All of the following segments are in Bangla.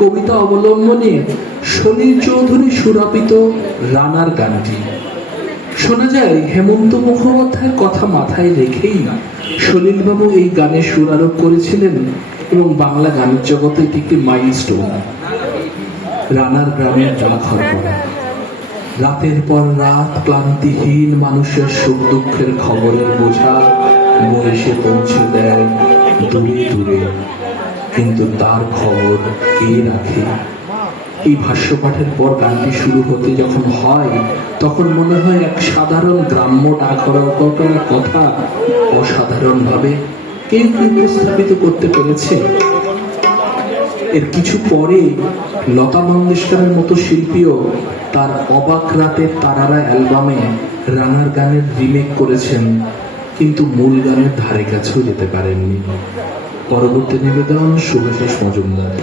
কবিতা অবলম্বনে সলিল চৌধুরী সুরাপিত রানার গানটি শোনা যায়। হেমন্ত মুখোপাধ্যায়ের কথা মাথায় রেখেই সলিলবাবু এই গানে সুরারোপ করেছিলেন এবং বাংলা গানের জগতে এটি একটি মাইলস্টোন। রানার গ্রামের রাখার পরা রাতের পর রাত ক্লান্তিহীন মানুষের সুখ দুঃখের খবরের বোঝা বয়সে পৌঁছে দেয় দূরে দূরে, কিন্তু তার খবর কে রাখে? এই ভাষ্যপাঠের পর গানটি শুরু হতে যখন হয় তখন মনে হয় এক সাধারণ গ্রাম্য ডাকঘরের কথা অসাধারণ ভাবে কেউ উপস্থাপিত করতে পেরেছে। এর কিছু পরে লতা মঙ্গেশকরের মতো শিল্পীও তার অবাক রাতের তারারা অ্যালবামে রানার গানের রিমেক করেছেন, কিন্তু মূল গানের ধারে কাছেও যেতে পারেননি। পরবর্তী নিবেদন শুভাশিস মজুমদার।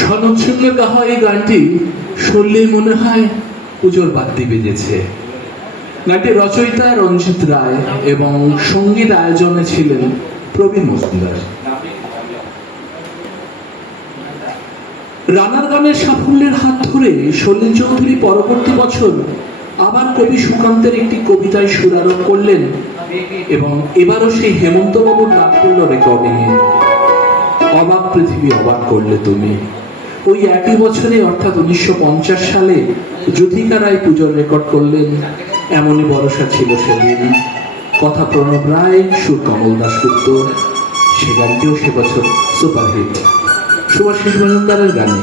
সনদশূন্য গাওয়া এই গানটি শুনলেই মনে হয় পুজোর বাদ্যি বেজেছে। গানটি রচয়িতা রঞ্জিত রায় এবং সঙ্গীত আয়োজনে ছিলেন প্রবীণ মজুমদার। রানার গানের সাফল্যের হাত ধরে সলিল চৌধুরী পরবর্তী বছর আবার কবি সুকান্তের একটি কবিতায় সুরারোপ করলেন এবং এবারও সেই হেমন্তবাবুর ডাক পড়ল রেকর্ডিংয়ে। অবাক পৃথিবী অবাক করলে তুমি। ওই একই বছরে অর্থাৎ 1950 সালে জ্যোতিকা রায় পুজোর রেকর্ড করলেন এমনই ভরসা ছিল সেদিন। কথা প্রণব রায়, সুর কমল দাশগুপ্ত। সে গানটিও সে বছর সুপারহিট, সুভাষিস মজুমদারের গানে।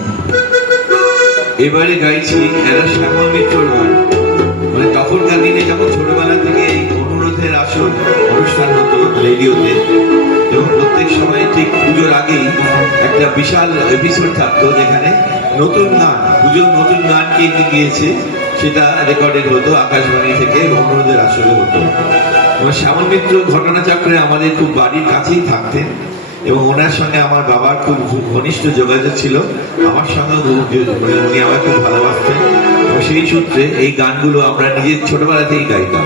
এবারে গাইছি এরা শ্যামল মিত্রর গান। মানে তখনকার দিনে যখন ছোটবেলা থেকে এই অনুরোধের আসর অনুষ্ঠান হতো রেডিওতে, এবং প্রত্যেক সময় ঠিক পুজোর আগেই একটা বিশাল এপিসোড থাকতো যেখানে নতুন গান, পুজোর নতুন গান কে গিয়েছে সেটা রেকর্ডেড হতো আকাশবাণী থেকে, অনুরোধের আসরে হতো। এবং শ্যামল মিত্র ঘটনাচক্রে আমাদের খুব বাড়ির কাছেই থাকতেন এবং ওনার সঙ্গে আমার বাবার খুব ঘনিষ্ঠ যোগাযোগ ছিল। আমার সঙ্গে উনি আমাকে খুব ভালোবাসতেন এবং সেই সূত্রে এই গানগুলো আমরা নিজের ছোটবেলা থেকেই গাইতাম।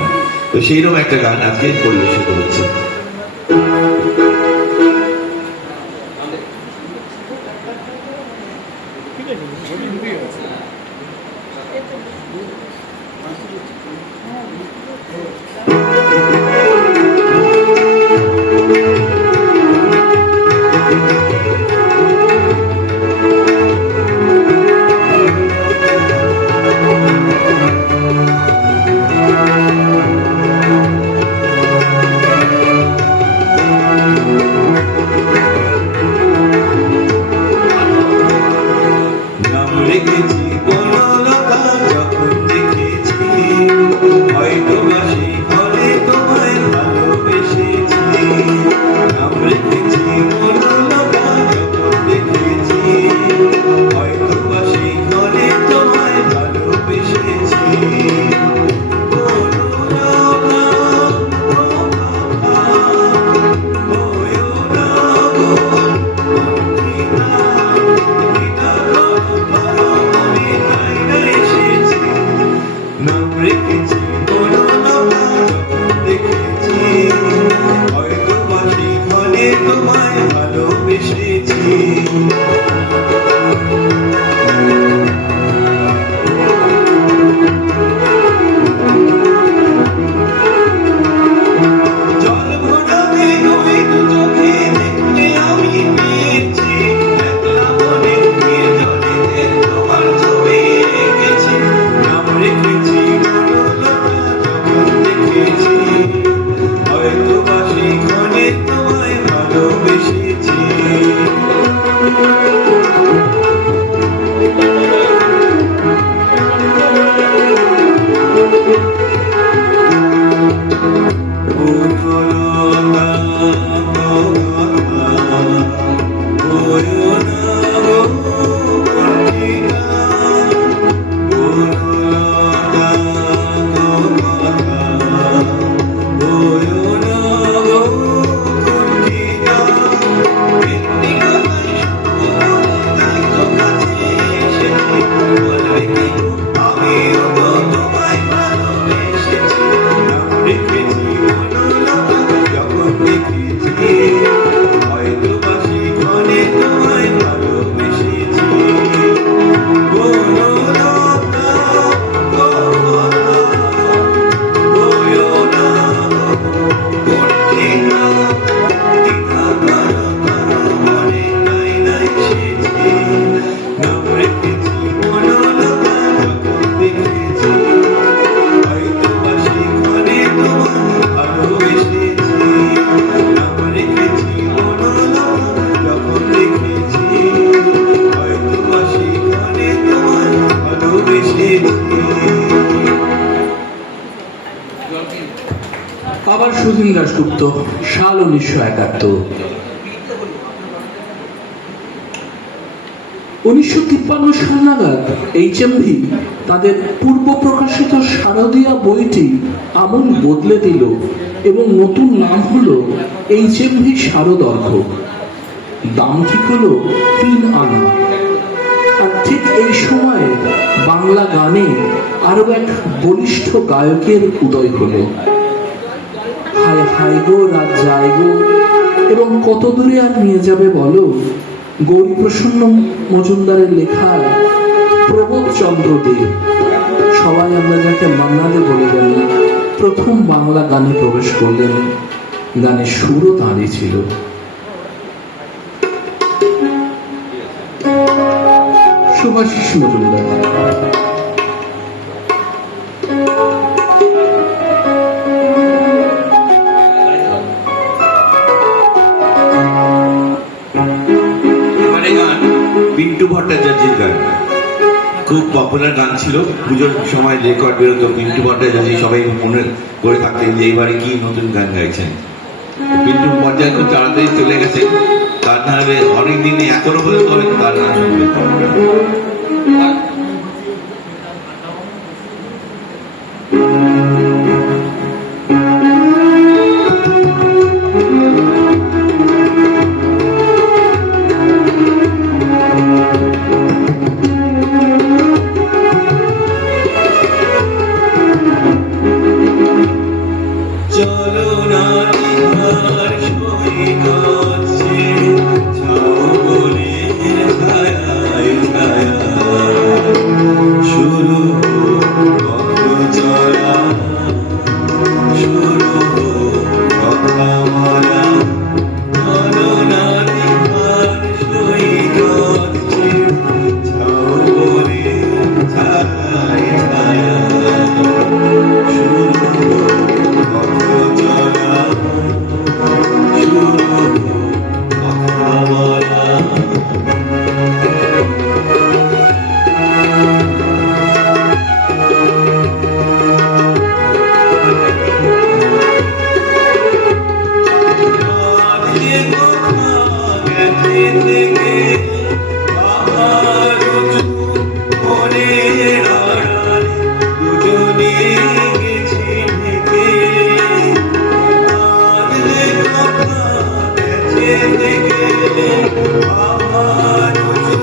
তো সেইরকম একটা গান আজকে পরিবেশিত হচ্ছে। আবার সুধীন দাশগুপ্ত, সাল 1971। 1953 সাল নাগাদ HMV তাদের পূর্ব প্রকাশিত শারদীয়া বইটি আমূল বদলে দিল এবং নতুন নাম হলো HMV শারদর্ঘ। দাম ঠিক হলো 3 আনা। আর ঠিক এই সময়ে বাংলা গানে আরো এক বলিষ্ঠ গায়কের উদয় হলো। হায় হায় গো রাত যায় গো এবং কত দূরে আর নিয়ে যাবে বলো, গৌরীপ্রসন্ন মজুমদারের লেখায় প্রবোধ চন্দ্র দে, সবাই আমরা যাকে মান্না দে বলে জানি, প্রথম বাংলা গানে প্রবেশ করলেন। গানের সুরও তাঁরই ছিল। শুভাশিস মজুমদার। এবারে গান পিন্টু ভট্টাচার্যের গান, খুব পপুলার গান ছিল। পুজোর সময় রেকর্ড বেরোতো, পিন্টু ভট্টাচার্য সবাই মনে করে থাকতেন যে এবারে কি নতুন গান গাইছেন। পিন্টু ভট্টাচার্য খুব তাড়াতাড়ি চলে গেছে, তার নাহলে অনেক দিন এখনো পর্যন্ত হয়তো তার গান শুনবে। চলো না তোমার সৈকত ছেড়ে শ্রাবণের ছায়ায় ছায়ায় শুরু হোক পথ চলা, শুরু হোক কথা বলা। চলো না তোমার সৈকত ছেড়ে শ্রাবণের ছায়ায় ছায়ায় শুরু হোক পথ চলা, শুরু হোক কথা বলা। আজকে কথা গেছে থেকে আমার উঁচু মনের আড়ালে দুজনে গেছি ঢেকে। আজকে কথা গেছে থেকে আমার উঁচু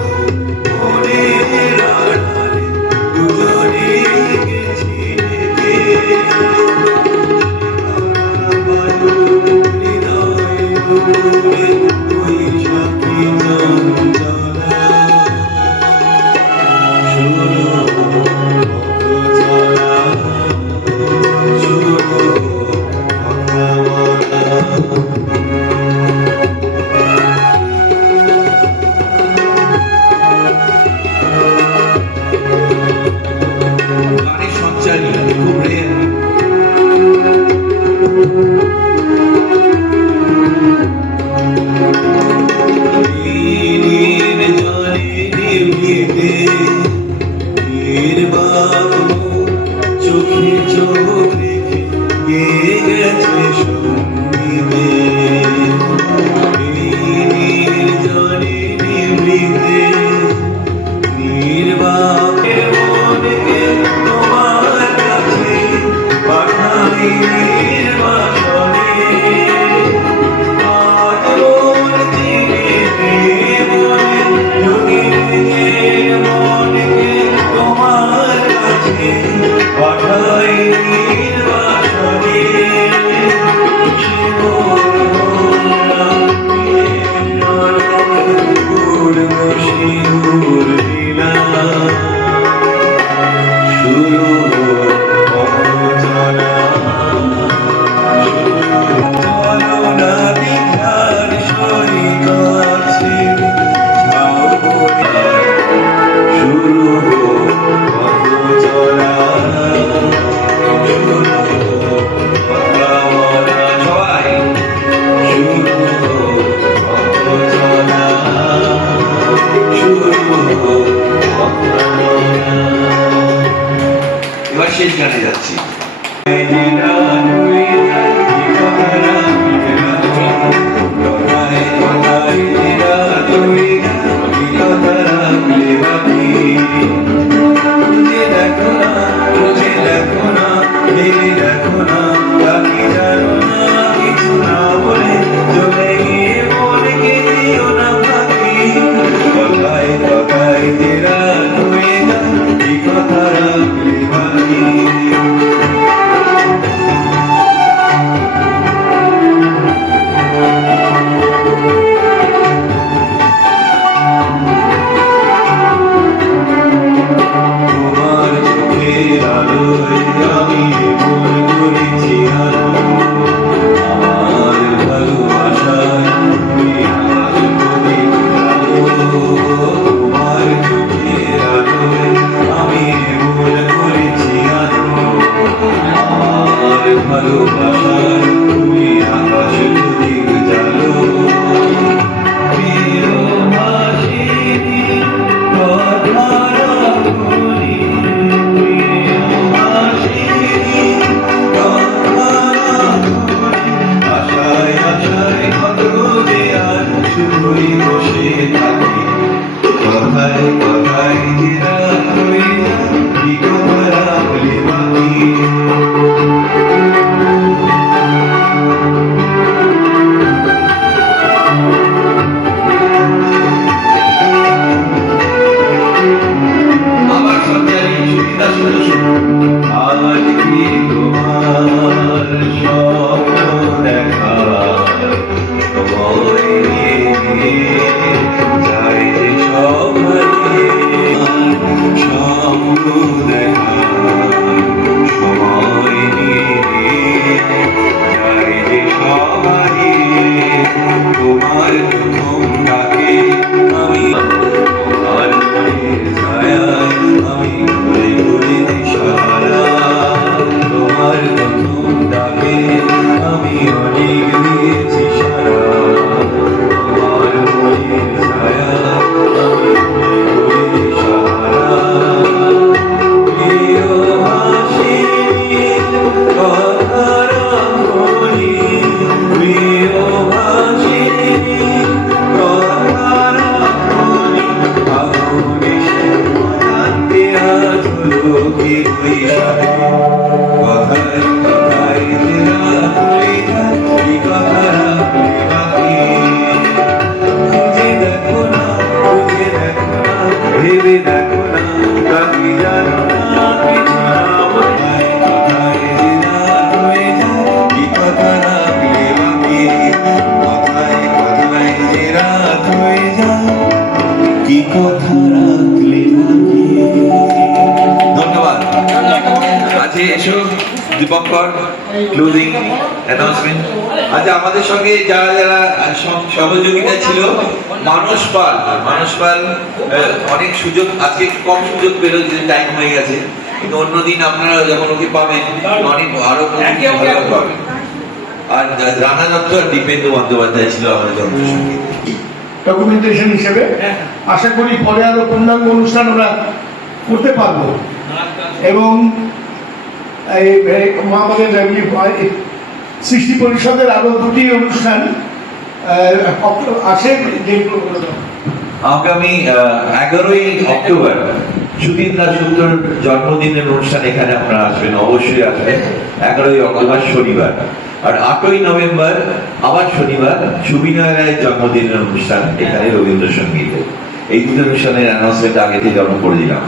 মনের আড়ালে দুজনে গেছি ঢেকে। গানের সঞ্চারী খুব রেয়ার। নীর জলে নিভৃতে নির্বাক চোখে চোখ রেখে গেয়ে গেছে সঙ্গীতে। নীর জলে নিভৃতে নির্বাকের মনকে তোমার কাছে পাঠাই নির্বাসনে। আজ মন চিরে বলে যোগীর মনকে তোমার কাছে পাঠাই নির্বাসনে। শিবুর লীলা শুরু পথ চলা, চলো না দীঘার সৈকত ছেড়ে শ্রাবণে শুরু পথ চলা, শুরু কথা বলা। সবাই শুরু পথ চলা, শুরু কথা বলা। এবার শেষ গানে যাচ্ছি। কথায় কথায় তেরা তুমি না, কি কথা রাখলে বাকি। Dipankar closing announcement. আচ্ছা, আমাদের সঙ্গে যারা যারা সহযোগিতা ছিল, মানস পাল অনেক সুযোগ, আজকে কম সুযোগ পেল যে টাইম হয়ে গেছে, কিন্তু অন্যদিন আপনারা যখন ওকে পাবেন অনেক আরো ভালো পাবেন। আর রানা দত্ত আর দীপেন্দু বন্দ্যোপাধ্যায় ছিল আমাদের যন্ত্রসঙ্গীত। ডকুমেন্টেশন হিসেবে আশা করি পরে আরো পূর্ণাঙ্গ অনুষ্ঠান আমরা করতে পারবো। এবং আমাদের সৃষ্টি পরিষদের আরো দুটি অনুষ্ঠান আছে, যেগুলো আগামী 11ই অক্টোবর সুদীন দাশগুপ্তর জন্মদিনের অনুষ্ঠান, এখানে আপনারা আসবেন, অবশ্যই আসবেন। 11ই অক্টোবর শনিবার। আর 8ই নভেম্বর আবার শনিবার সুবিনয় রায়ের জন্মদিনের অনুষ্ঠান এখানে রবীন্দ্রসঙ্গীতে। এই দুটো অনুষ্ঠানের অ্যানাউন্সমেন্ট আগে থেকে আমরা করে দিলাম।